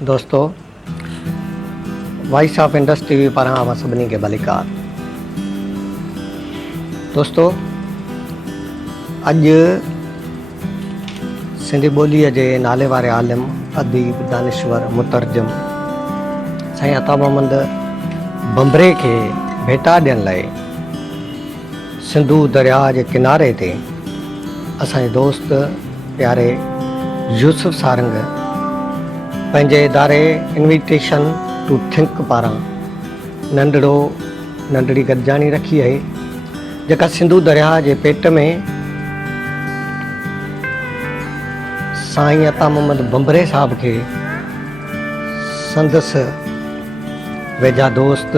दोस्तों, voice of Indus TV पारां आवां सभिनी खे भलीकार। दोस्तों, अॼु सिंधी ॿोलीअ जे नाले वारे आलिम, अदीब, दानिश्वर, मुतरजम साईं अता मोहम्मद बंबरे खे भेटा ॾियण लाइ सिंधू दरिया जे किनारे ते असांजे दोस्त प्यारे यूसुफ सारंग पंहिंजे इदारे इन्विटेशन टू थिंक पारां नंढड़ी गॾिजाणी रखी आहे, जेका सिंधू दरिया जे पेट में साईं अता मोहम्मद बंबरे साहब खे संदसि वेझा दोस्त,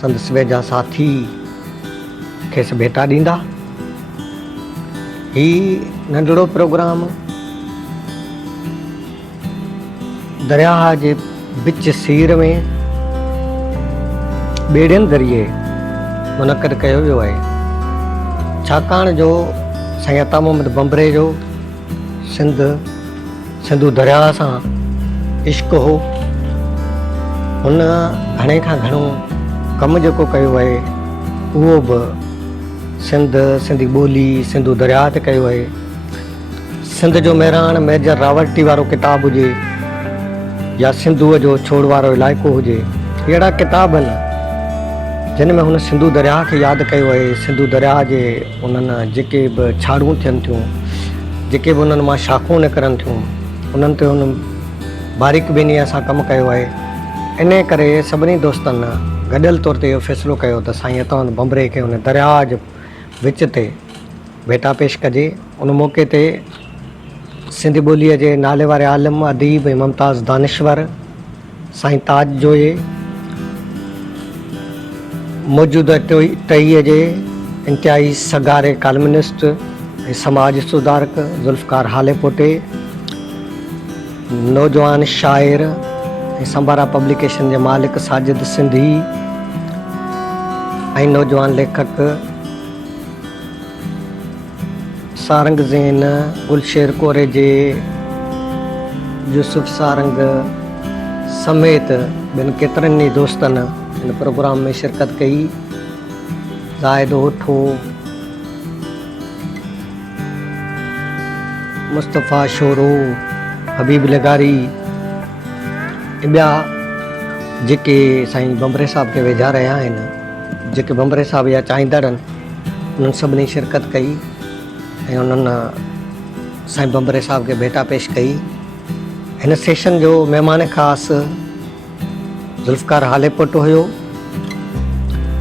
संदसि वेझा साथी खेसि भेटा ॾींदा। ही नंढड़ो प्रोग्राम दरिया जे विच सीर में ॿेड़ियुनि ज़रिए मुनक़िद कयो वियो आहे, छाकाणि जो साईं अता मोहम्मद बंबरे जो सिंधू दरिया सां इश्क हो। हुन घणे खां घणो कमु जेको कयो आहे उहो बि सिंधी ॿोली सिंधू दरिया ते कयो आहे। सिंध जो महिराण मेजर रावटी वारो किताबु हुजे या सिंधूअ जो छोड़ वारो इलाइक़ो हुजे, अहिड़ा किताब आहिनि जिन में हुन सिंधू दरिया खे यादि कयो आहे। सिंधू दरिया जे उन्हनि जेके बि छाड़ूं थियनि थियूं, जेके बि उन्हनि मां शाखूं निकिरनि थियूं, उन्हनि ते हुन बारीक बीनीअ सां कमु कयो आहे। इन करे सभिनी दोस्तनि गॾियल तौर ते इहो फ़ैसिलो कयो त साईं अता मोहम्मद बंबरे खे हुन दरिया जे विच ते भेटा पेश कजे। उन मौक़े ते सिंधी ॿोलीअ जे नाले वारे आलिम, अदीब ऐं मुमताज़ दानिश्वर साईं ताज जोए, मौजूदा टहीअ जे इंतिहाई सगारे कालमिनिस्ट ऐं समाज सुधारक ज़ुल्फ़कार हालेपोटे, नौजवान शाइर ऐं संबारा पब्लिकेशन जे मालिक साजिद सिंधी ऐं नौजवान लेखक सारंग ज़ैन, गुलशेर कोरे जे यूसुफ सारंग समेत ॿिनि केतिरनि ई दोस्तनि हिन प्रोग्राम में शिरकत कई। ज़ाहिद होठो, मुस्तफ़ा शोरो, हबीब लगारी ऐं ॿिया जेके साईं बंबरे साहब खे वेझा रहिया आहिनि, जेके बंबरे साहब या चाहींदड़ आहिनि, उन्हनि सभिनी शिरकत कई ऐं उन्हनि साईं बंबरे साहब खे भेटा पेश कई। हिन सेशन जो महिमान ख़ासि ज़ुल्फ़कार हालेपोटो हुयो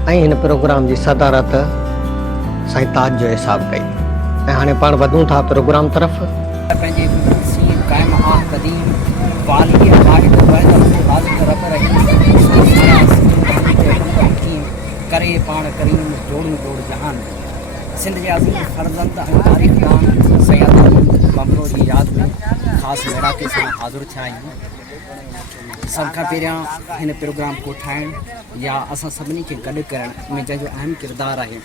ऐं हिन प्रोग्राम जी सदारत साईं ताज जोए साहब कई। ऐं हाणे पाण वधूं था प्रोग्राम तरफ़। पंहिंजे करे पाण करीम जोड़ूं जोड़ जहान सिंध जे अज़ीम फर्ज़ंद ऐं तारीख़ दान साईं अता मोहम्मद बंबरो जी यादि में ख़ासि मेड़ाके सां हाज़िर थिया आहियूं। सभ खां पहिरियां हिन प्रोग्राम को ठाहिण या असां सभिनी खे गॾु करण में जंहिंजो अहम किरदारु आहे।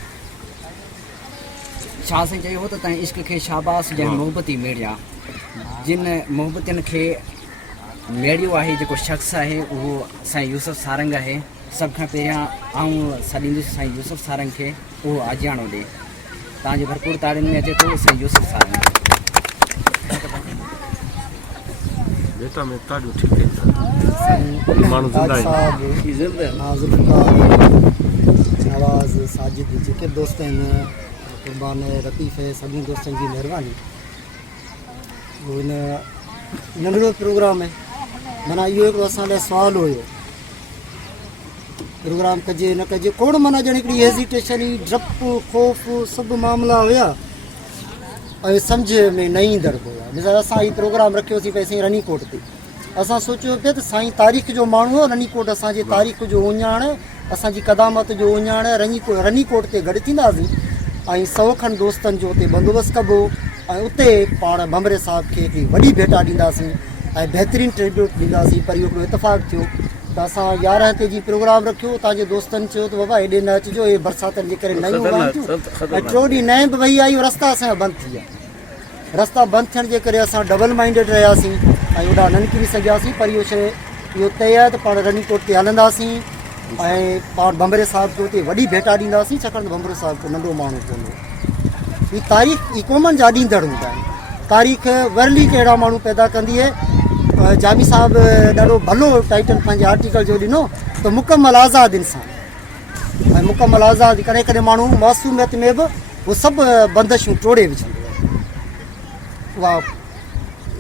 छा साईं चयो हो त तव्हां इश्क खे शाबास जंहिं मोहबती मेड़िया, जिन मोहबतियुनि खे मेड़ियो आहे जेको शख़्स आहे उहो साईं यूसुफ सारंग आहे। सभ खां पहिरियां आऊं सॾींदुसि साईं यूसुफ सारंग खे, उहो आजियाणो ॾे। तव्हांजे भरपूर ताड़ियुनि में अचे थो साईं यूसुफ सारंग। बेटा में ताड़ियूं ठीक है माण्हू ज़िंदा नवाज़, साजिद, जेके दोस्त आहिनि, कुर्बान, रतीफ़, सभिनी दोस्तनि जी महिरबानी। उहो हिन नंढड़ो प्रोग्राम आहे, माना इहो हिकिड़ो असां लाइ सुवालु हुयो, प्रोग्राम कजे न कजे, कोन माना ॼण हिकिड़ी हेज़िटेशन, डपु, ख़ौफ़ सभु मामला हुया ऐं सम्झ में न ईंदड़ हुया। मिसाल असां हीउ प्रोग्राम रखियोसीं पिए साईं रनीकोट ते, असां सोचियो पिए त साईं तारीख़ जो माण्हू हो, रनीकोट असांजे तारीख़ जो उञाण, असांजी क़दामत जो उञाण, रनीकोट ते गॾु थींदासीं ऐं 100 खनि दोस्तनि जो उते बंदोबस्तु कबो ऐं उते पाण बंबरे साहब खे हिकिड़ी वॾी भेटा ॾींदासीं ऐं बहितरीनु ट्रिब्यूट ॾींदासीं। पर इहो हिकिड़ो इतफ़ाक़ थियो त असां 11 ते जी प्रोग्राम रखियो, तव्हांजे दोस्तनि चयो त बाबा हेॾे न अचिजो, हे बरसातनि जे करे नयूं थियूं ऐं 3 ॾींहं न बि वई आई, रस्ता असांजा बंदि थी विया। रस्ता बंदि थियण जे करे असां डबल माइंडेड रहियासीं ऐं ओॾा न निकिरी सघियासीं, पर इहो शइ इहो तय आहे त पाण रनीकोट ते हलंदासीं ऐं पाण बंबरे साहिब खे उते वॾी भेटा ॾींदासीं, छाकाणि त बंबरे साहिब को नंढो माण्हू कोन्हे। हीअ तारीख़ ई क़ौमनि जा ॾींदड़ हूंदा आहिनि। तारीख़ वर्ली के अहिड़ा माण्हू पैदा कंदी आहे। जामी साहिब ॾाढो भलो टाइटल पंहिंजे आर्टिकल जो ॾिनो त मुकमल आज़ादु इंसान, ऐं मुकमल आज़ादु कॾहिं कॾहिं माण्हू मासूमियत में बि उहे सभु बंदिशूं टोड़े विझंदो आहे। उहा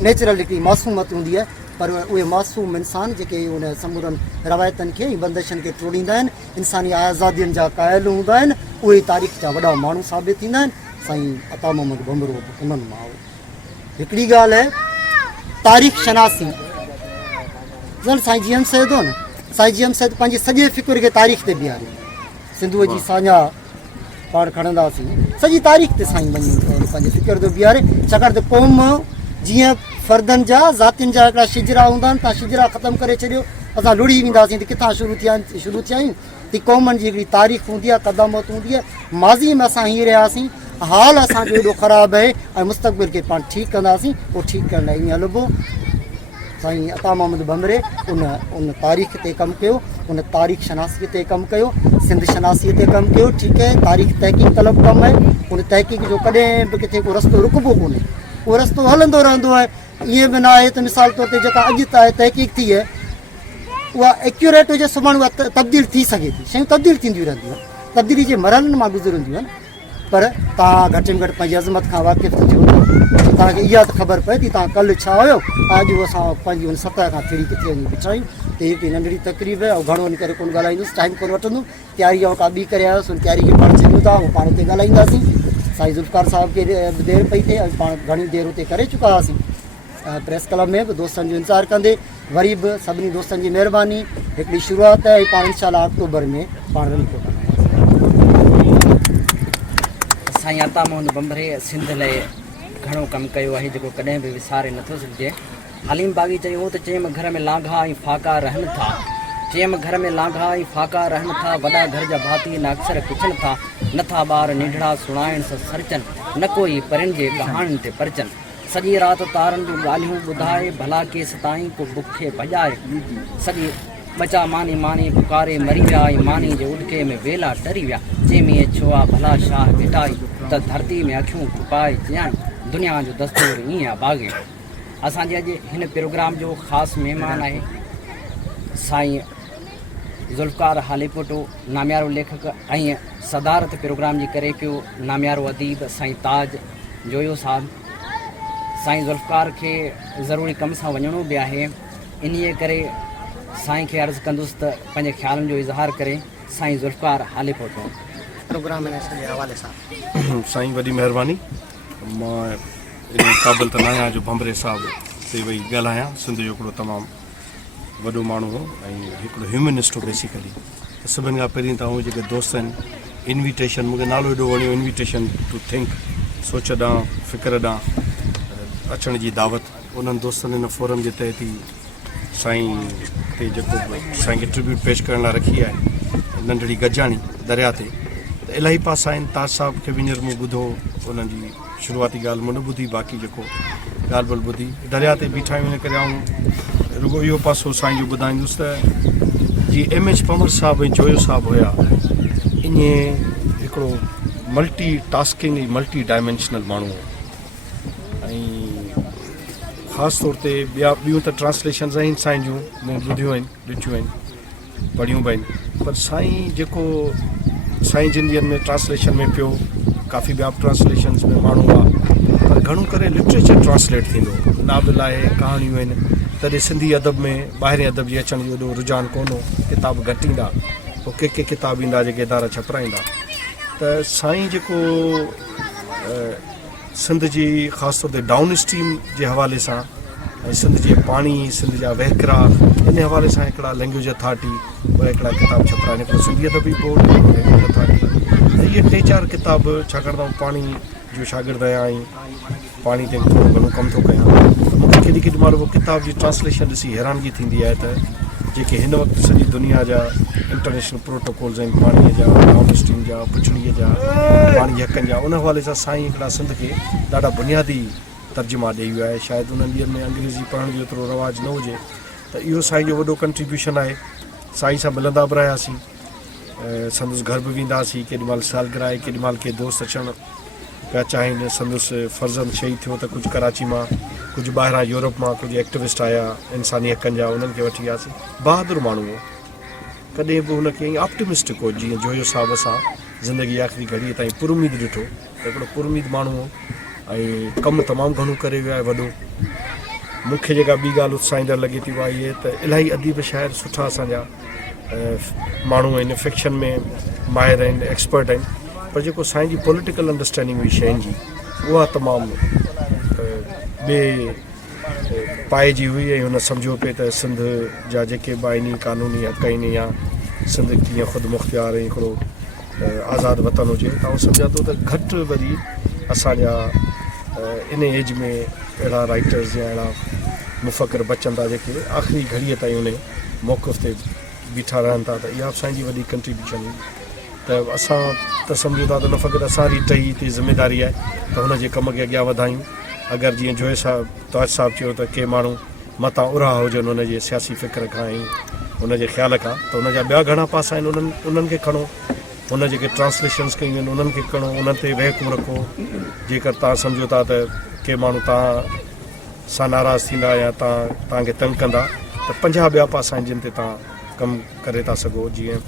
नेचुरल हिकिड़ी मासूमियत हूंदी आहे, पर उहे मासूम इंसान जेके उन समूरनि रवायतनि खे ऐं बंदिशनि खे टोड़ींदा आहिनि, इंसानी आज़ादियुनि जा क़ाइल हूंदा आहिनि, उहे तारीख़ जा वॾा माण्हू साबित थींदा आहिनि। साईं अता मोहम्मद बंबरो उन्हनि मां हो। हिकिड़ी ॻाल्हि आहे तारीख़ शनासी। साईं जी एम सैद हो न, साईं जी एम सैद पंहिंजे सॼे फ़िक्र खे तारीख़ ते बीहारियो। सिंधूअ जी साझा पाण खणंदासीं, सॼी तारीख़ ते साईं वञी पंहिंजे फ़िक्र थो बीहारे, छाकाणि त क़ौम जीअं फ़र्दनि जा ज़ातियुनि जा हिकिड़ा शिजरा हूंदा आहिनि, तव्हां शिजरा ख़तमु करे छॾियो, असां लुड़ी वेंदासीं त किथां शुरू थिया आहियूं। त क़ौमनि जी हिकिड़ी तारीख़ हूंदी आहे, क़दामत हूंदी आहे। माज़ी में असां हीअं रहियासीं, हाल असांजो एॾो ख़राबु आहे ऐं मुस्तक़बिल खे पाण ठीकु कंदासीं, उहो ठीकु करण लाइ ईअं हलिबो। साईं अता मोहम्मद बंबरे उन तारीख़ ते कमु कयो, उन तारीख़ शनासीअ ते कमु कयो, सिंध शनासीअ ते कमु कयो। ठीकु आहे, तारीख़ तहक़ीक़ तलब कमु आहे, उन तहक़ीक़ जो कॾहिं बि किथे को रस्तो रुकबो कोन्हे, उहो रस्तो हलंदो रहंदो आहे। ईअं बि न आहे त मिसाल तौर ते जेका अॼु तहक़ीक़ थी आहे उहा एक्यूरेट हुजे, सुभाणे उहा तब्दील थी सघे थी, शयूं तब्दील थींदियूं रहंदियूं आहिनि, तब्दीली जे मरहलनि मां गुज़रंदियूं आहिनि। पर तव्हां घटि में घटि पंहिंजी अज़मत खां वाक़िफ़ थियो, तव्हांखे इहा त ख़बर पए थी तव्हां कल्ह छा हुयो, अॼु असां पंहिंजी उन सतह खां थिड़ी किथे वञी बीठा आहियूं। त हिकिड़ी नंढड़ी तक़रीब आहे, ऐं घणो वञी करे कोन ॻाल्हाईंदुसि, टाइम कोन वठंदुमि। तयारी आहे का ॿी करे आयोसि, उन तयारी खे पाण छॾियूं था, उहो पाण हुते ॻाल्हाईंदासीं। साईं ज़ुल्फ़कार साहिब खे देरि पई थिए, ऐं पाण घणी देरि हुते करे चुका हुआसीं प्रेस क्लब में बि, दोस्तनि जो इंतज़ारु कंदे। वरी बि सभिनी दोस्तनि जी महिरबानी, हिकिड़ी शुरूआति आहे, पाण इंशाअल्लाह अक्टूबर में पाण रनीकोट। साईं अता मोहम्मद बंबरे सिंध लाइ घणो कमु कयो आहे, जेको कॾहिं बि विसारे नथो सघिजे। हलीम बाग़ी चयो त चयम घर में लांघा ऐं फाका रहनि था, चयम घर में लांघा ऐं फाका रहनि था, वॾा घर जा भाती न अक्सर पुछनि था, नथा ॿार निढड़ा सुणाइण सां सरचनि, न कोई परियुनि जे कहाणियुनि ते परचनि। सॼी राति तारनि जूं ॻाल्हियूं ॿुधाए, भला केसि ताईं को बुखे भॼाए, सॼी बचा मानी मानी पुकारे मरी विया, ऐं मानी जे उॾके में वेला टरी विया। चेमीअ छुआ भला शाह भेटाई, त धरती में अखियूं टुकाए चयाईं, दुनिया जो दस्तूर ईअं आहे बाग़े। असांजे अॼु हिन प्रोग्राम जो ख़ासि महिमान आहे साईं ज़ुल्फ़कार हालीपोटो, नामियारो लेखक ऐं सदारत प्रोग्राम जी करे पियो नामियारो अदीब साईं ताज जोयो साहिबु। साईं ज़ुल्फ़कार खे ज़रूरी कम सां वञिणो बि आहे, इन्हीअ करे साईं खे अर्ज़ु कंदुसि त पंहिंजे ख़्यालनि जो इज़हार करे। साईं ज़ुल्फ़कार हालीपोटो प्रोग्राम में सॼे हवाले सां साईं वॾी महिरबानी। मां इन क़ाबिल त न आहियां जो बंबरे साहिब ते वेही ॻाल्हायां। सिंध जो हिकिड़ो तमामु वॾो माण्हू हो ऐं हिकिड़ो ह्यूमनिस्ट हो बेसिकली। त सभिनि खां पहिरीं त उहे जेके दोस्त आहिनि, इन्विटेशन, मूंखे नालो एॾो वणियो, इन्विटेशन टू थिंक, सोच ॾांहुं फ़िक्र ॾांहुं अचण जी दावत। उन्हनि दोस्तनि इन फोरम जे तहत ई साईं ते जेको साईं खे ट्रिब्यूट पेश करण लाइ रखी आहे, नंढड़ी गजाणी दरिया ते। त इलाही पासा आहिनि, ताज साहिब खे हींअर मूं ॿुधो, उन्हनि जी शुरूआती ॻाल्हि मूं न ॿुधी, बाक़ी जेको ॻाल्हि ॿोल ॿुधी। दरिया ते बीठा आहियूं, इन करे आऊं रुगो इहो पासो साईं जो ॿुधाईंदुसि त जीअं एम.एच. पंवर साहिबु ऐं जोयो साहिबु हुया, ईअं हिकिड़ो मल्टी टास्किंग ऐं मल्टी डायमेंशनल माण्हू हो। ऐं ख़ासि तौर ते ॿियूं त ट्रांसलेशन्स आहिनि साईं जूं, मूं ॿुधियूं आहिनि, ॾिठियूं आहिनि, पढ़ियूं बि आहिनि, पर साईं जेको साईं जिन ॾींहंनि में ट्रांसलेशन में पियो, काफ़ी ॿिया ट्रांसलेशन्स में माण्हू हुआ, पर घणो करे लिटरेचर ट्रांसलेट थींदो, नाविल आहे, कहाणियूं आहिनि। तॾहिं सिंधी अदब में ॿाहिरें अदब जी अचण जो एॾो रुझान कोन हो, किताब घटि ईंदा, पोइ के किताब ईंदा जेके इदारा छपराईंदा। त साईं जेको सिंध जी ख़ासि तौर ते डाउन स्ट्रीम जे हवाले सां ऐं सिंध जे पाणी, सिंध जा वहकरा, इन हवाले सां हिकिड़ा लैंग्वेज अथॉरिटी ॿ हिकिड़ा किताब छपराइनि, हिकिड़ो सिंधी अदबी बोर्ड, लैंग्वेज अथॉरिटी। त इहे 3-4 किताब, छाकाणि त पाणी जो शागिर्द आहियां ऐं पाणी ते थोरो घणो कमु थो कयां, मूंखे केॾी महिल उहो किताब जी ट्रांसलेशन ॾिसी हैरानगी थींदी आहे त जेके हिन वक़्तु सॼी दुनिया जा इंटरनेशनल प्रोटोकॉल्स आहिनि, पाणीअ जा, डाउन स्ट्रीम जा, पुछड़ीअ जा, पाणी जे हक़नि जा, उन हवाले सां साईं हिकिड़ा सिंध खे ॾाढा बुनियादी तर्जुमा ॾेई वियो आहे। शायदि उन्हनि ॾींहंनि में अंग्रेज़ी पढ़ण जो एतिरो रवाजु न हुजे, त इहो साईं जो वॾो कंट्रीब्यूशन आहे। साईं सां मिलंदा बि रहियासीं, संदसि घर बि वेंदासीं, केॾीमहिल सालगिरह आहे, केॾीमहिल के दोस्त अचणु पिया चाहिनि। संदसि फर्ज़ंद शहीद थियो त कुझु कराची मां, कुझु ॿाहिरां यूरोप मां कुझु एक्टिविस्ट आया इंसानी हक़नि जा, उन्हनि खे वठी वियासीं। बहादुर माण्हू हो, कॾहिं बि हुनखे ईअं ऑप्टिमिस्टिक हो। जीअं जोयो साहिब सां ज़िंदगी आख़िरी घड़ीअ ताईं पुरुमीद ॾिठो, हिकिड़ो पुरुमीद माण्हू हो ऐं कमु तमामु घणो करे वियो आहे वॾो। मूंखे जेका ॿी ॻाल्हि उत्साहींदड़ लॻे थी उहा इहे त इलाही अदीब शाइर सुठा असांजा माण्हू आहिनि, फिक्शन में माहिर आहिनि, एक्सपर्ट आहिनि, पर जेको साईं जी पॉलिटिकल अंडरस्टैंडिंग हुई शयुनि जी, उहा तमामु ॿिए पाए जी हुई। ऐं हुन सम्झो पिए त सिंध जा जेके बि आइनी कानूनी हक़ आहिनि या सिंध कीअं ख़ुदि मुख़्तियार ऐं हिकिड़ो आज़ादु वतन हुजे, त आउं सम्झां थो त घटि वरी असांजा इन एज में अहिड़ा राइटर्स या अहिड़ा मुफ़क़िर बचनि था जेके आख़िरी घड़ीअ ताईं उन मौक़िफ़ ते बीठा रहनि था। त इहा बि साईं जी वॾी कंट्रीब्यूशन हुई। त असां त सम्झूं था त न फ़क़ति असांजी टही ते ज़िमेदारी आहे त हुन जे कम खे अॻियां वधायूं। अगरि जीअं जोए साहिबु ताज साहिबु चयो त के माण्हू मथां उरा हुजनि हुनजे सियासी फ़िक्र खां ऐं हुनजे ख़्याल खां, त हुनजा ॿिया घणा पासा आहिनि, उन्हनि खे खणो, हुन जेके ट्रांसलेशन्स कयूं आहिनि उन्हनि खे खणो, उन्हनि ते वहकूं रखो। जेकर तव्हां सम्झो था त के माण्हू तव्हां सां नाराज़ थींदा या तव्हांखे तंग कंदा, त 50 ॿिया पासा आहिनि जिन ते तव्हां कमु करे था सघो। जीअं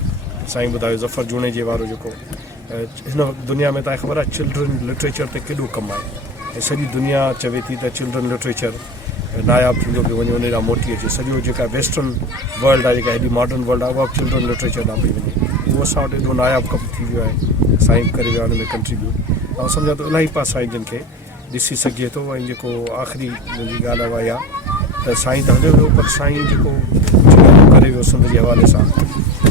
साईं ॿुधायो ज़फ़र जूणेजे वारो जेको हिन दुनिया में तव्हांखे ख़बर आहे चिल्ड्रन लिटरेचर ते केॾो कमु आहे, ऐं सॼी दुनिया चवे थी त चिल्ड्रन लिटरेचर नायाबु थींदो पियो वञे, उन ॾांहुं मोटी अचे। सॼो जेका वेस्टर्न वर्ल्ड आहे, जेका हेॾी मॉडर्न वर्ल्ड आहे, उहा बि चिल्ड्रन लिटरेचर ॾांहुं पई वञे। उहो असां वटि एॾो नायाबु कमु थी वियो आहे, साईं करे वियो आहे हुन में कंट्रीब्यूट। ऐं सम्झा थो इलाही पासा आहिनि जिन खे ॾिसी सघिजे थो। ऐं जेको आख़िरी मुंहिंजी ॻाल्हि आहे इहा त साईं त हलियो वियो, पर साईं जेको करे वियो सिंध जे हवाले सां,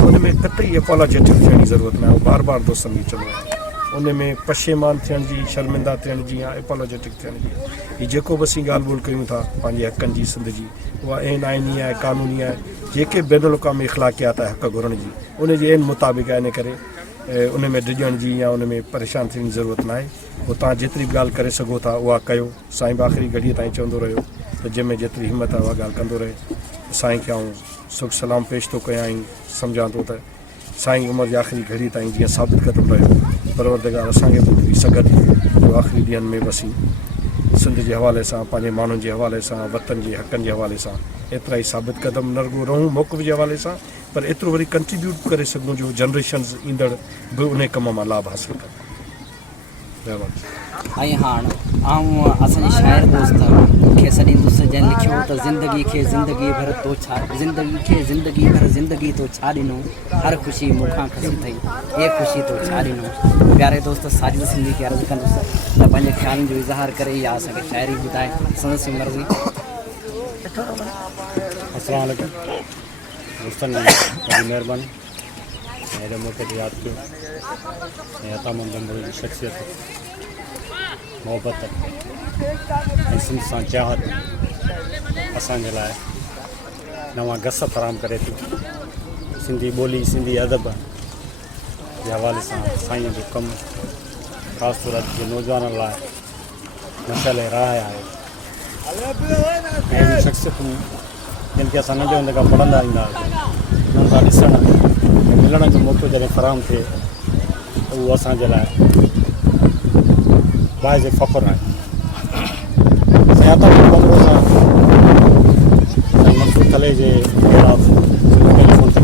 उन में कतई अपॉलोजेटिक थियण जी ज़रूरत न आहे। बार बार दोस्तनि खे चवंदो आहियां, उन में पशेमान थियण जी, शर्मिंदा थियण जी या अपॉलोजेटिक थियण जी, हीअ जेको बि असीं ॻाल्हि ॿोल कयूं था पंहिंजे हक़नि जी सिंध जी, उहा आइन आइनी आहे, क़ानूनी आहे, जेके बैनुल अक़वामी इख़लाक़ियात आहे हक़ घुरण जी, उन जे आइन मुताबिक़ आहे। इन करे उन में डिॼण जी या उन में परेशान थियण जी ज़रूरत न आहे। पोइ तव्हां जेतिरी बि ॻाल्हि करे सघो था उहा कयो। साईं बि आख़िरी घड़ीअ ताईं चवंदो रहियो त जंहिंमें जेतिरी हिमत आहे उहा ॻाल्हि कंदो रहे। साईं खे आउं सुख सलाम पेश थो कयां ऐं सम्झां थो त साईं उमिरि जी आख़िरी घड़ी ताईं जीअं साबित क़दम रहियो, परवरदिगार असांखे बि एतिरी सघत जो आख़िरी ॾींहंनि में बसी सिंध जे हवाले सां, पंहिंजे माण्हुनि जे हवाले सां, वतन जे हक़नि जे हवाले सां एतिरा ई साबित क़दम न रुॻो रहूं मौक़िफ़ जे हवाले सां, पर एतिरो वरी कंट्रीब्यूट करे सघूं जो जनरेशन्स ईंदड़ बि उन कम मां लाभ हासिलु कनि। ऐं हाणे आउं असांजे शाइर दोस्त खे सॾींदुसि जंहिं लिखियो त ज़िंदगी खे ज़िंदगी भर तो छा, ज़िंदगी खे ज़िंदगी भर ज़िंदगी तो छा ॾिनो, हर ख़ुशी मूंखां खसी थई, ए ख़ुशी तो छा ॾिनो। प्यारे दोस्त साजिद सिंधी खे अर्ज़ु कंदुसि त पंहिंजे ख़्यालनि जो इज़हार करे या असांखे शाइरी ॿुधाए, संदसि मर्ज़ी। अस्सलाम वालेकुम दोस्तनि, ॾाढी महिरबानी हेॾे मौक़े ते यादि कयो ऐं तमामु नंबर जी शख़्सियत, मोहबत ऐं सिंध सां चाहत असांजे लाइ नवां गस फराहम करे थी। सिंधी ॿोली, सिंधी अदब जे हवाले सां साईं जो कमु ख़ासि तौर ते नौजवाननि लाइ मशाल राह आहे। ऐं अहिड़ियूं शख़्सियतूं जिन खे असां नंढे हूंदे खां पढ़ंदा ईंदा हुआसीं, उन्हनि सां ॾिसण ऐं मिलण जो मौक़ो जॾहिं फराहम थिए त उहो असांजे लाइ बाइज़ फ़ख़्रु आहे। मंसूर थले जे ख़िलाफ़ टेलीफोन ते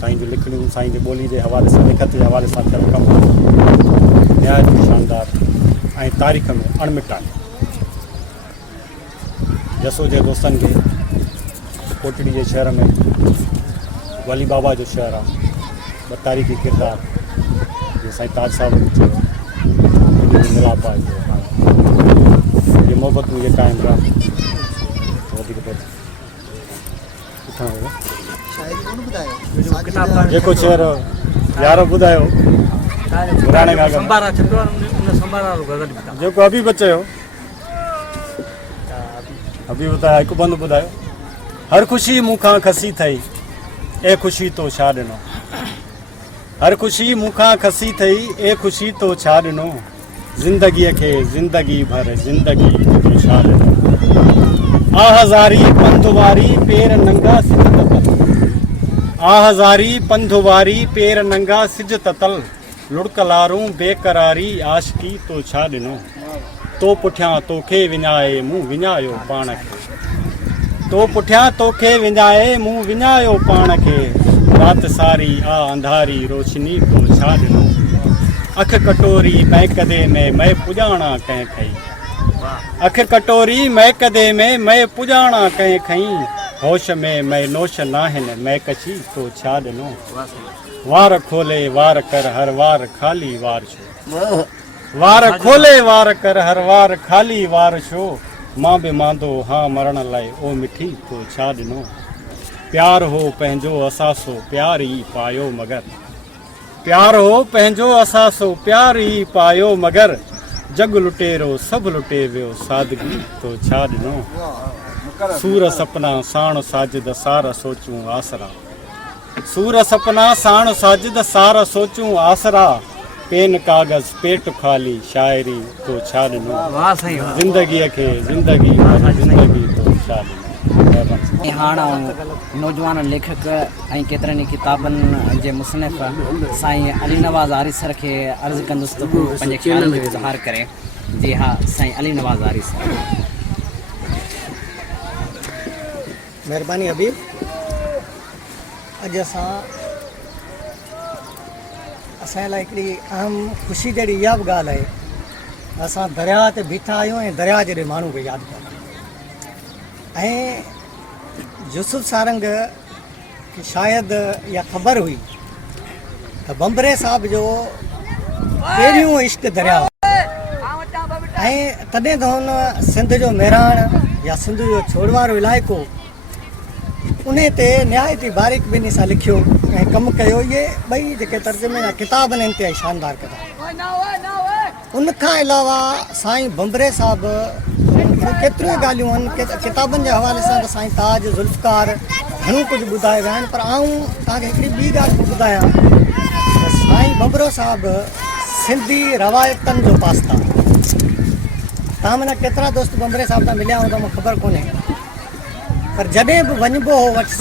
साईं जूं लिखणियूं, साईं जी ॿोली जे हवाले सां, लिखत जे हवाले सां थियल कमु निहायत शानदार ऐं तारीख़ में अणमिट आहे। जसो जे दोस्तनि खे कोटड़ी जे शहर में वली बाबा जो शहर आहे, ॿ तारीख़ी किरदार जीअं साईं ताज साहिब चयो, मिलाप आहे इहे मोहबतूं जेका आहिनि वधीक जेको शहर यार ॿुधायो जेको अभी बचयो अभी ॿुधायो, हिकु बंदि ॿुधायो, हर ख़ुशी मूंखां खसी थई, ए ख़ुशी तो छा ॾिनो, हर ख़ुशी मूंखां खसी थई, ए ख़ुशी तो छा ॾिनो, ज़िंदगीअ खे ज़िंदगी भर ज़िंदगी तो छा ॾिनो। आहज़ारी पंधवारी पेर नंगा सिज ततल, आहज़ारी पंधवारी पेर नंगा सिज ततल, लुड़कलारूं बेकरारी आशिकी तो छा ॾिनो। तो पुठियां तोखे विञाए मूं विञायो पाण खे, तो पुठियां तोखे विञाए मूं विञायो पाण खे, रात सारी आ अंधारी रोशनी तो छा ॾिनो। अख कटोरी महकदे में मैं पुॼाणा कंहिं खई, अख कटोरी महकदे में मैं पुॼाणा कंहिं खई, होश में मैं नोश नाहिन महकशी तो छा ॾिनो। वार खोले वार कर हर वार खाली वार छो, वार खोले वार कर हर वार खाली वार छो, मां बि मांदो हाँ मरण लाइ ओ मिठी तो छा ॾिनो। प्यार हो पंहिंजो असासो प्यार ई पायो मगर, प्यार हो पंहिंजो असासो प्यार ई पायो मगर, जग लुटेरो सभु लुटे वियो सादगी तो छा ॾिनो। सूर सपना साण साजिद सार सोचूं आसरा, सूर सपना साण साजिद सार सोचूं आसरा, पेन कागज़ पेट खाली शाइरी तो छा ॾिनो। वाह साईं वाह। ज़िंदगीअ खे ज़िंदगी भर ज़िंदगी तो छा ॾिनो। हाणे नौजवान लेखक ऐं केतिरनि ई किताबनि जे मुसनिफ़ साईं अली नवाज़ आरी सर खे अर्ज़ु कंदुसि त हू पंहिंजे ख़्यालनि जो इज़हार करे। जी हा साईं अली नवाज़ आरी सर। महिरबानी हबीब। अॼु असांजे लाइ हिकिड़ी अहम ख़ुशी जहिड़ी इहा बि ॻाल्हि आहे, असां दरिया ते बीठा आहियूं ऐं दरिया जहिड़े माण्हू खे यादि कयूं। ऐं यूसुफ सारंग खे शायदि इहा ख़बर हुई त बम्बरे साहिब जो पहिरियों इश्क दरिया, ऐं तॾहिं त हुन सिंध जो मेराण या सिंध जो छोड़ वारो इलाइक़ो उन ते निहायत ई बारीक ॿिनी सां लिखियो ऐं कमु कयो। इहे ॿई जेके तर्जुमे जा किताब आहिनि इंतिहाई शानदार किताब। उनखां अलावा साईं बम्बरे साहिबु केतिरियूं ॻाल्हियूं आहिनि किताबनि जे हवाले सां त साईं ताज ज़ुल्फ़कार घणो कुझु ॿुधाए विया आहिनि, पर आऊं तव्हांखे हिकिड़ी ॿी ॻाल्हि बि ॿुधायां त साईं बम्बरो साहिबु सिंधी रवायतनि जो पास्ता। तव्हां माना केतिरा दोस्त बम्बरे साहिब सां मिलिया हूंदा मूंखे ख़बर कोन्हे, पर जॾहिं बि वञिबो हो वटि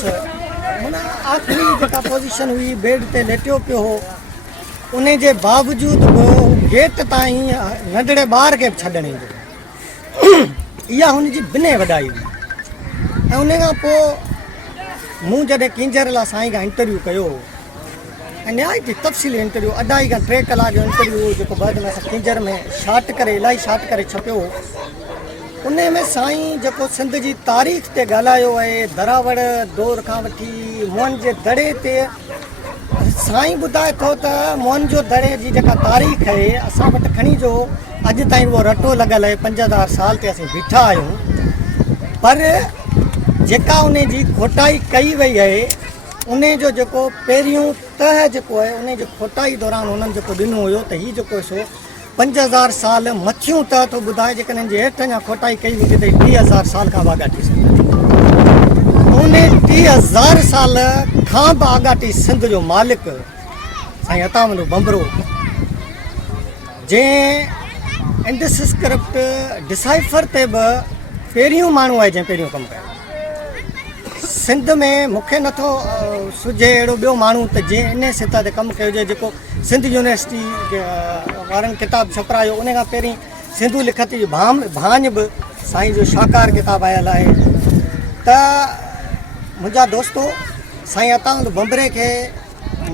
माना आख़िरी जेका पोज़ीशन हुई बेड ते लेटियो पियो हो, उन जे बावजूदि बि गेट ताईं नंढड़े ॿार खे बि छॾण ईंदो। इहा हुनजी बिने वॾाई हुई। ऐं उन खां पोइ मूं जॾहिं किंजर लाइ साईं खां इंटरव्यू कयो ऐं निहायती तफ़सीली इंटरव्यू 2.5 खां 3 कलाक जो इंटरव्यू जेको बाद में असां किंजर में शार्ट करे इलाही शार्ट करे छपियो, उन में साईं जेको सिंध जी तारीख़ ते ॻाल्हायो आहे, दरावड़ दौर खां वठी मोहन जे दड़े ते साईं ॿुधाए थो त मोहन जो दड़े जी जेका तारीख़ आहे असां वटि खणी जो अॼु ताईं उहो रटो लॻल आहे। 5000 साल ते असीं बीठा आहियूं, पर जेका उन जी खोटाई कई वई आहे उन जो जेको पहिरियों तह जेको आहे उन जी खोटाई दौरान उन्हनि जेको ॾिनो हुयो त हीअ जेको सो 5000 साल मथियूं तह थो ॿुधाए, जेकॾहिं जे हेठि अञा खोटाई कई वेंदी त 30,000 साल खां बि आगाटी सघे। उन 30,000 साल खां बि आगाटी सिंध जो मालिक साईं अतावंदो बम्बरो, जंहिं इंडस स्क्रिप्ट डिसाइफर ते बि पहिरियों माण्हू आहे जंहिं पहिरियों कमु कयो। सिंध में मूंखे नथो सुझे अहिड़ो ॿियो माण्हू त जंहिं इन सतह ते कमु कयो हुजे, जेको सिंध यूनिवर्सिटी वारनि किताबु छपरायो। उन खां पहिरीं सिंधू लिखत जी भांज बि साईं जो शाकार किताबु आयल आहे। त मुंहिंजा दोस्तो साईं अतावंदो बम्बरे खे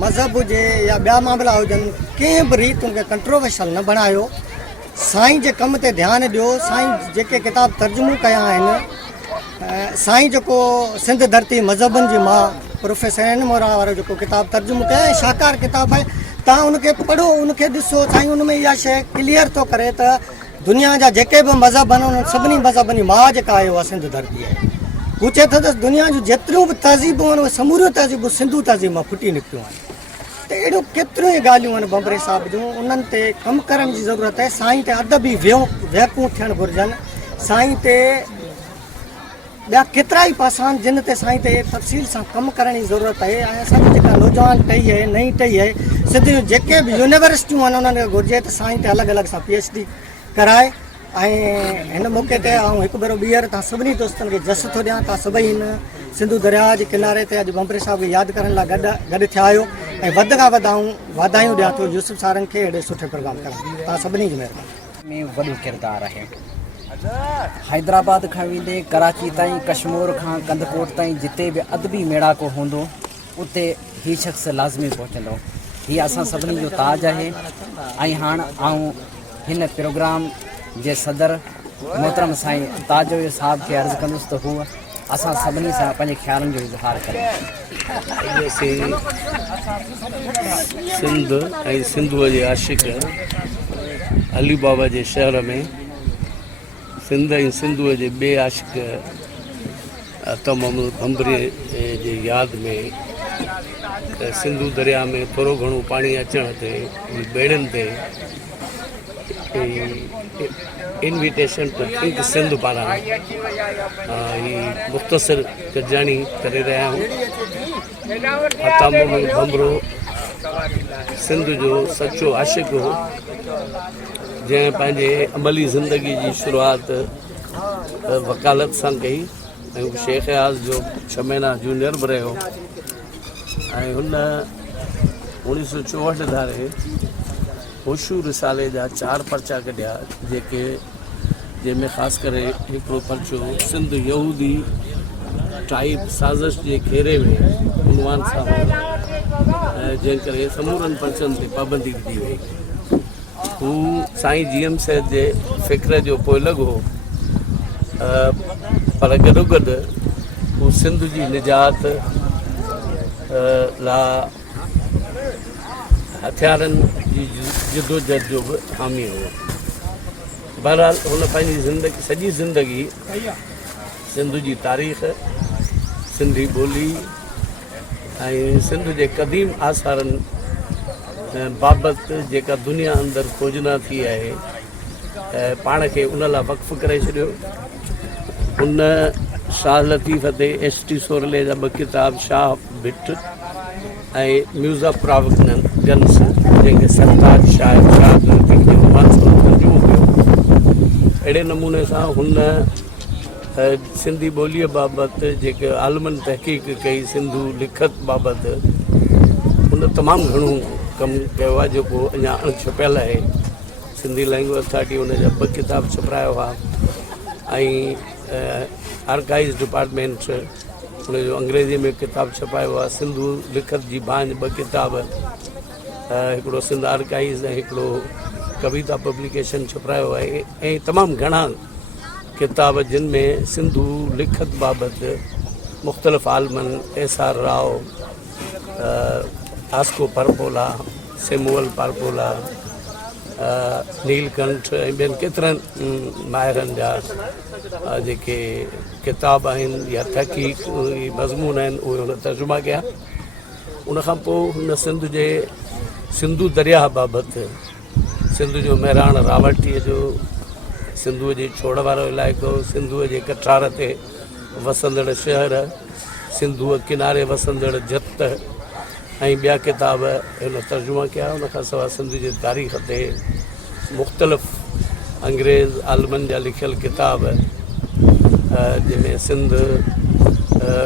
मज़हब हुजे या ॿिया मामला हुजनि, कंहिं बि रीति उनखे कंट्रोवर्शियल न बणायो। साईं जे कम ते ध्यानु ॾियो। साईं जेके किताब तर्जुमो कया आहिनि, साईं जेको सिंध धरती मज़हबनि जी मां प्रोफेसर एन मोरा वारो जेको किताबु तर्जुमो कया ऐं शाकार किताबु आहे, तव्हां उनखे पढ़ो, उनखे ॾिसो। साईं उन में इहा शइ क्लियर थो करे त दुनिया जा जेके बि मज़हब आहिनि उन्हनि सभिनी मज़हबनि जी मां जेका आहे उहा सिंध धरती आहे। हू चए थो त दुनिया जूं जेतिरियूं बि तहज़ीबूं आहिनि उहे समूरियूं तहज़ीबूं सिंधू तहज़ीब मां फुटी निकितियूं आहिनि। त अहिड़ियूं केतिरियूं ई ॻाल्हियूं आहिनि बम्बरे साहिब जूं, उन्हनि ते कमु करण जी ज़रूरत आहे। साईं ते अदबी वेहकूं थियणु घुरिजनि। साईं ते ॿिया केतिरा ई पासा आहिनि जिन ते साईं ते तफ़सील सां कमु करण जी ज़रूरत आहे। ऐं असांजी जेका नौजवान टही आहे नई टही आहे सिंध जूं जेके बि यूनिवर्सिटियूं आहिनि उन्हनि खे घुरिजे त साईं ते अलॻि अलॻि सां PhD कराए। ऐं हिन मौक़े ते आउं हिकु भेरो ॿीहर तव्हां सभिनी दोस्तनि खे जस थो ॾियां। तव्हां सभई हिन सिंधु दरिया जे किनारे ते अॼु भंभरे साहिब खे यादि करण लाइ गॾु थिया आहियो ऐं वधि खां वधि आउं वाधायूं ॾियां थो यूसुफ सारंग खे हेॾे सुठे प्रोग्राम करण। तव्हां सभिनी जी महिरबानी। में वॾो किरदारु आहे। हैदराबाद खां वेंदे कराची ताईं, कश्मीर खां कंदकोट ताईं जिते बि अदबी मेड़ाको हूंदो उते हीउ शख़्स लाज़मी पहुचंदो। हीअ असां सभिनी जो ताज आहे। ऐं हाणे आउं हिन प्रोग्राम जे सदर मोहतरम साईं ताजो साहब खे अर्ज़ु कंदुसि त हू असां सभिनी सां पंहिंजे ख़्यालनि जो इज़हार करे। सिंध ऐं सिंधूअ जे आशिक़ अली बाबा जे शहर में सिंध ऐं सिंधूअ जे ॿिए आशिक़ तमामु भंभरे जे यादि में सिंधू दरिया में थोरो घणो पाणी अचण ते ॿेड़ियुनि ते इन्विटेशन टू थिंक सिंध पारां ही मुख़्तसिर गॾिजाणी करे रहिया आहियूं। हतामुल भंभरो सिंध जो सचो आशिक़ हो जंहिं पंहिंजे अमली ज़िंदगी जी शुरूआति वकालत सां कई ऐं शेख आज़ जो 6 महीना जूनियर बि रहियो। ऐं हुन 1964 धारे होशू रिसाले जा 4 पर्चा कढिया जंहिंमें ख़ासि करे हिकिड़ो पर्चो सिंध यहूदी ट्राइब साज़िश जे घेरे में उनवान सां जंहिं करे समूरनि पर्चनि ते पाबंदी विधी वई। हू साईं GM सैद जे फ़िक्र जो पोइलॻ हो, पर गॾोगॾु हू सिंध जी निजात लाइ हथियारनि जी जदोजहद जो बि हामी हो। बहरहाल हुन पंहिंजी सॼी ज़िंदगी सिंध जी तारीख़, सिंधी ॿोली ऐं सिंध जे क़दीम आसारनि बाबति जेका दुनिया अंदरि खोजना थी आहे पाण खे उन लाइ वक़्फ़ु करे छॾियो। उन शाह लतीफ़ ते HT सोरले जा 2 किताब शाह भिट ऐं म्यूज़ ऑफ प्रोविडेंस जंहिंखे सरताज शाह लतीफ़ जो तर्जुमो कयो। अहिड़े नमूने सां हुन सिंधी ॿोलीअ बाबति जेके आलमनि तहक़ीक़ कई सिंधू लिखत बाबति हुन तमामु घणो कमु कयो आहे जेको अञा अणछपियल आहे। सिंधी लैंग्वेज अथॉरिटी हुन जा 2 किताब छपायो हुआ ऐं आर्काइव्स डिपार्टमेंट हुनजो अंग्रेज़ी में किताब छपायो आहे। सिंधू लिखत जी बांझ 2 किताब, हिकिड़ो सिंध आर्काइव्स ऐं हिकिड़ो कविता पब्लिकेशन छपायो आहे ऐं तमामु घणा किताब जिन में सिंधू लिखत बाबति मुख़्तलिफ़ आलमनि एसआर राव, आस्को परपोला, सेमुअल परपोला, नीलकंठ ऐं ॿियनि केतिरनि माहिरनि जा जेके किताब आहिनि या तहक़ीक़ मज़मून आहिनि उहे हुन तर्जुमा कया। उनखां पोइ हुन सिंधू दरिया बाबति सिंध जो महिराण रावटीअ जो, सिंधूअ जे छोड़ वारो इलाइक़ो, सिंधूअ जे कठार ते वसंदड़ शहर, सिंधूअ किनारे वसंदड़ जत ऐं ॿिया किताब हिन तर्जुमा कया। उनखां सवाइ सिंध जी तारीख़ ते मुख़्तलिफ़ अंग्रेज़ आलमनि जा लिखियल किताब जंहिंमें सिंध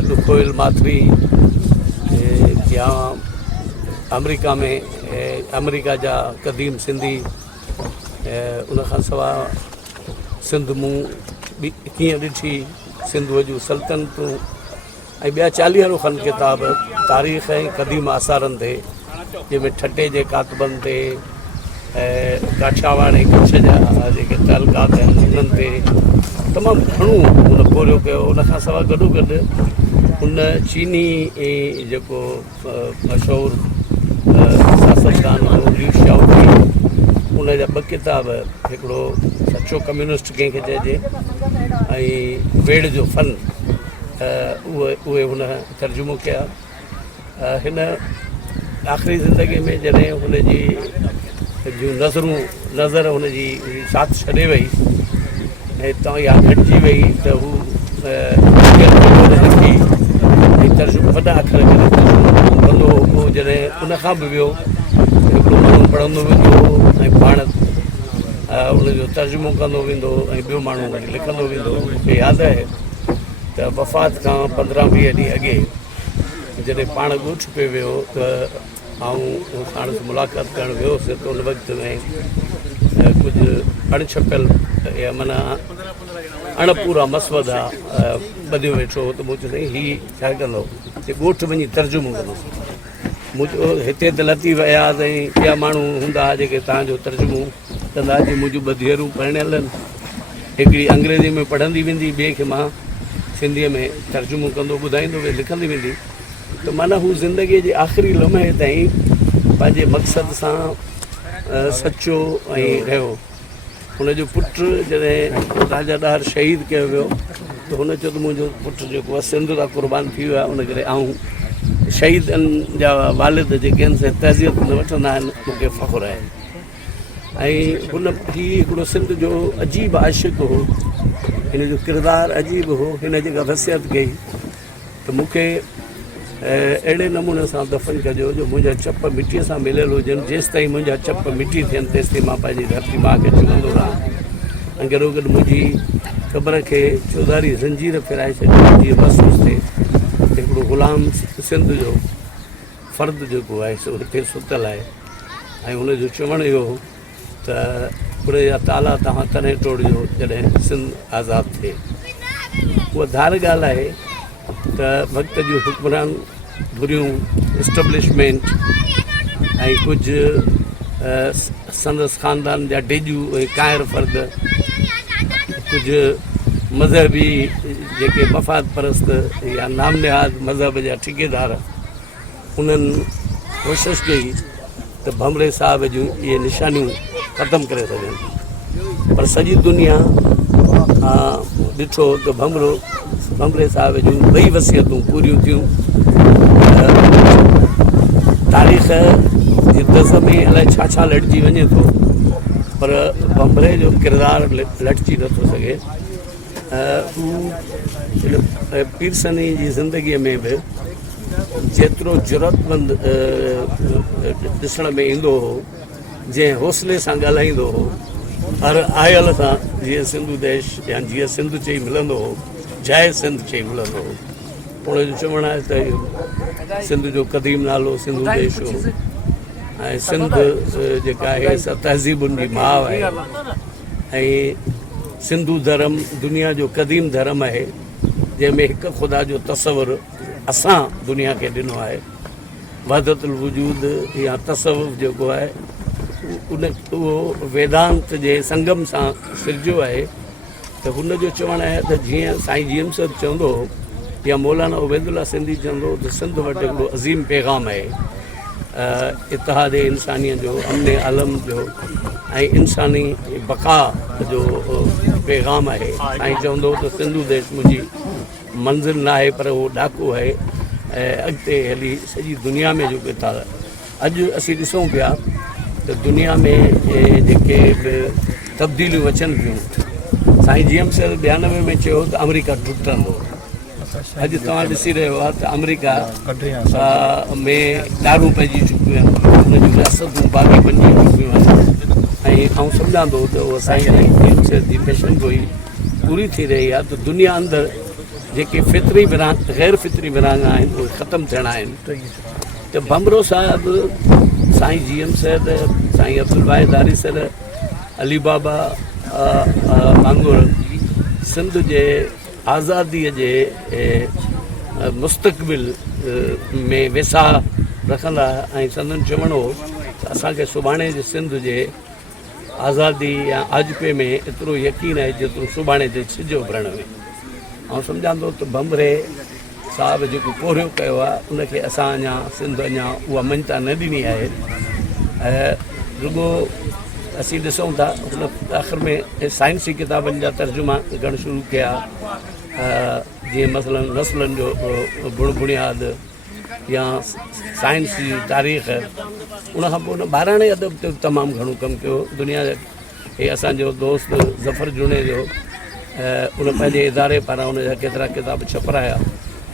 लुकोइल माथरी या अमेरिका में अमेरिका जा क़दीम सिंधी, उनखां सवाइ सिंध मूं कीअं ॾिठी, सिंधूअ जूं सल्तनतूं ऐं ॿिया 40 खनि किताब तारीख़ ऐं क़दीम आसारनि ते जंहिंमें ठटे जे कातबनि ते काठियावाड़ ऐं कच्छ जा जेके तालुकात आहिनि उन्हनि ते तमामु घणो हुन कोरियो कयो। उनखां सवाइ गॾोगॾु हुन चीनी जेको मशहूरु सियासतदान लिu शाओकी उन जा 2 किताब, हिकिड़ो सचो कम्युनिस्ट कंहिंखे चइजे ऐं वेड़ जो फ़न, उहे हुन तर्जुमो कया। हिन आख़िरी ज़िंदगी में जॾहिं हुनजी जूं नज़र हुनजी साथ छॾे वई ऐं या घटिजी वई त हू तर्जुमो वॾा अखर करे तर्जुमो कंदो पोइ जॾहिं उन खां बि वियो हिकिड़ो माण्हू पढ़ंदो वेंदो ऐं पाण उनजो तर्जुमो कंदो वेंदो ऐं ॿियो माण्हू लिखंदो वेंदो। मूंखे यादि आहे त वफ़ात खां 15-20 ॾींहं अॻे जॾहिं पाण ॻोठ पियो वियो त आउं साण मुलाक़ात करणु वियोसीं त उन वक़्त में कुझु अणछपियल या माना अणपूरा मसवदा ॿधियो वेठो त मूं चयो साईं हीअ छा कंदो त ॻोठ वञी तर्जुमो कंदो। मूं चयो हिते त लथी विया ऐं ॿिया माण्हू हूंदा जेके तव्हांजो तर्जुमो कंदा जे मुंहिंजूं ॿ धीअरूं पढ़ियल आहिनि, हिकिड़ी अंग्रेज़ी में पढ़ंदी वेंदी, ॿिए खे मां सिंधीअ में तर्जुमो कंदो ॿुधाईंदो वेंदी लिखंदी वेंदी। त माना हू ज़िंदगीअ जे आख़िरी लम्हे ताईं पंहिंजे मक़सद सां सचो ऐं रहियो। हुनजो पुटु जॾहिं राजा ॾार शहीद कयो वियो त हुन चयो त मुंहिंजो पुटु जेको आहे सिंध लाइ क़ुर्बान थी वियो आहे, उन करे आऊं शहीदनि जा वालिद जेके आहिनि से तहज़ियत न वठंदा आहिनि, मूंखे फ़ख़ुरु आहे। ऐं हुन हीउ हिकिड़ो सिंध जो अजीब आशिक़ु हो, हिन जो किरदारु अजीब हो। हिन जेका वसियत कई त मूंखे अहिड़े नमूने सां दफ़न कजो जो मुंहिंजा चप मिटीअ सां मिलियल हुजनि, जेसि ताईं मुंहिंजा चप मिटी थियनि तेसि ताईं मां पंहिंजी धरती माउ खे चुमंदो रहां। ऐं गॾो गॾु मुंहिंजी क़बर खे चौधारी ज़ंजीर फिराए छॾियो जीअं महसूसु थिए हिकिड़ो ग़ुलाम सिंध जो फ़र्द जेको आहे सो हिते सुतल आहे। ऐं हुनजो चवणु इहो हो त उन जा ताला तव्हां तॾहिं टोड़िजो जॾहिं सिंध आज़ादु थिए। उहा धार ॻाल्हि आहे त वक़्त जूं हुकमरान घुरियूं इस्टेब्लिशमेंट ऐं कुझु संदसि ख़ानदान जा डेजू ऐं काइर फ़र्द, कुझु मज़हबी जेके मफ़ाद परस्त या नामनिहाद मज़हब जा ठेकेदार, उन्हनि कोशिशि कई त भमरे साहिब जूं इहे निशानियूं ख़तमु करे सघनि। पर सॼी दुनिया ॾिठो त भमरे साहिब जूं ॿई वसियतूं पूरियूं थियूं। तारीख़ जे दज़ में अलाए छा छा लटिजी वञे थो, पर भमरे जो किरदारु लटिजी नथो सघे। पीरसनी जी ज़िंदगीअ में बि जेतिरो ज़रूरतमंद ॾिसण में ईंदो हो, जंहिं हौसले सां ॻाल्हाईंदो हो, हर आयल सां जीअं सिंधु देश या जीअं सिंध चई मिलंदो हो, जय सिंध चई मिलंदो हो। उनजो चवणु आहे त सिंध जो क़दीम नालो सिंधु देश हो ऐं सिंध जेका आहे सा तहज़ीबुनि जी माउ आहे। ऐं सिंधु धर्म दुनिया जो क़दीम धर्म आहे जंहिंमें हिकु ख़ुदा जो तसवुरु असां दुनिया खे ॾिनो आहे। वहदतुल वजूद या तसवुफ़ जेको आहे उहो वेदांत जे संगम सां सिरजियो आहे। त हुनजो चवणु आहे त जीअं साईं जीएम साहिब चवंदो या मौलाना उबैदुल्ला सिंधी चवंदो त सिंध वटि हिकिड़ो अज़ीम पैगाम आहे इतिहाद इंसानियत जो, अमन आलम जो ऐं इंसानी बक़ा जो पैगाम आहे। साईं चवंदो त सिंधु देश मुंहिंजी मंज़िल न आहे, पर उहो ॾाको आहे ऐं अॻिते हली सॼी दुनिया में जेके था अॼु असीं ॾिसूं पिया त दुनिया में जेके बि तब्दीलियूं अचनि पियूं। साईं जीएम साहिब 92 में चयो त अमेरिका टुटंदो। अॼु तव्हां ॾिसी रहियो आहे त अमेरिका में ॾारूं पइजी चुकियूं आहिनि, हुनजूं रियासतूं बाक़ी बणिजी चुकियूं आहिनि। ऐं आउं सम्झां थो त उहा साईं जीएम साहिब जी पेशन गोई पूरी थी रही आहे त दुनिया अंदरि जेके फितरी गैर फितरी विरांग आहिनि उहे ख़तमु थियणा आहिनि। त भमरो साहिबु, साईं जीएम साहिब, साईं अब्दुल वाहिद दारी सर, अली बाबा वांगुरु सिंध जे आज़ादीअ जे मुस्तक़बिल में वेसाह रखंदा। ऐं संदन चवणो हो त असांखे सुभाणे जे सिंध जे आज़ादी या आजपे में एतिरो यकीन आहे जेतिरो सुभाणे जे सिज उभरण में। ऐं सम्झां थो त भमरे साहिब जेको पोरियो कयो आहे उनखे असां अञा सिंध अञा उहा मञता न ॾिनी आहे। रुॻो असीं ॾिसूं था हुन आख़िर में साइंसी किताबनि जा तर्जुमा करणु शुरू कया, जीअं मसलन नस्लनि जो बुण बुनियाद या साइंस जी तारीख़। उनखां पोइ उन ॿाराणे अदब ते तमामु घणो कमु कयो। दुनिया हे असांजो दोस्त ज़फ़र जुणे जो उन पंहिंजे इदारे पारां उन जा केतिरा किताब छपराया,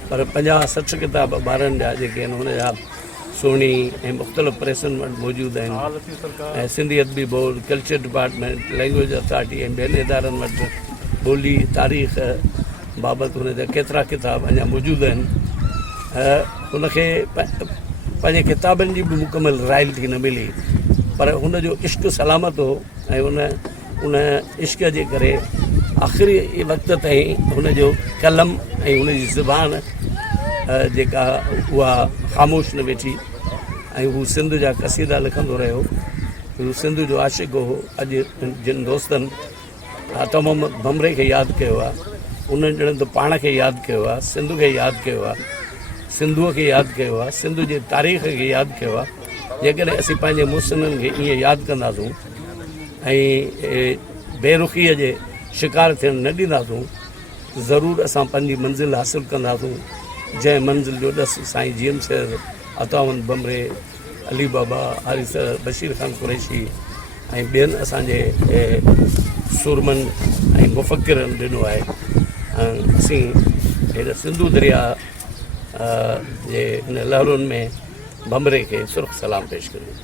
पर 50-60 किताब ॿारनि जा जेके आहिनि हुन जा सोणी ऐं मुख़्तलिफ़ प्रेसनि वटि मौजूदु आहिनि। ऐं सिंधी अदबी board, culture department, language authority ऐं ॿियनि इदारनि वटि ॿोली तारीख़ बाबति हुन जा केतिरा किताब अञा मौजूदु आहिनि। हुनखे पंहिंजे किताबनि जी बि मुकमल रॉयल्टी न मिली, पर हुन जो इश्क सलामत हो ऐं उन इश्क जे करे आख़िरी वक़्त ताईं हुन जो कलम ऐं हुन जी ज़ुबान जेका उहा ख़ामोश न वेठी ऐं हू सिंध जा क़सीदा लिखंदो रहियो। हू सिंध जो आशिक़ हो। अॼु जिन दोस्तनि आतम मोहम्मद भमरे खे यादि कयो आहे, उन्हनि ॼणनि त पाण खे यादि कयो आहे, सिंध खे यादि कयो आहे, सिंधूअ खे यादि कयो आहे, सिंध जे तारीख़ खे यादि कयो आहे। जेकॾहिं असीं पंहिंजे मुहसिननि खे ईअं यादि कंदासूं ऐं बेरुखीअ जे शिकार थियणु न ॾींदासूं, ज़रूरु असां पंहिंजी मंज़िल हासिलु कंदासूं, जंहिं मंज़िल जो ॾस साईं जीएम सर, अताउन भमरे, अली बाबा, हारिस बशीर ख़ान कुरैशी ऐं ॿियनि असांजे सुरमनि ऐं मुफ़क्किरनि ॾिनो आहे। असीं हेॾा सिंधू दरिया जे हिन लहरुनि में भमरे खे सुर्ख़ सलाम पेश करियूं।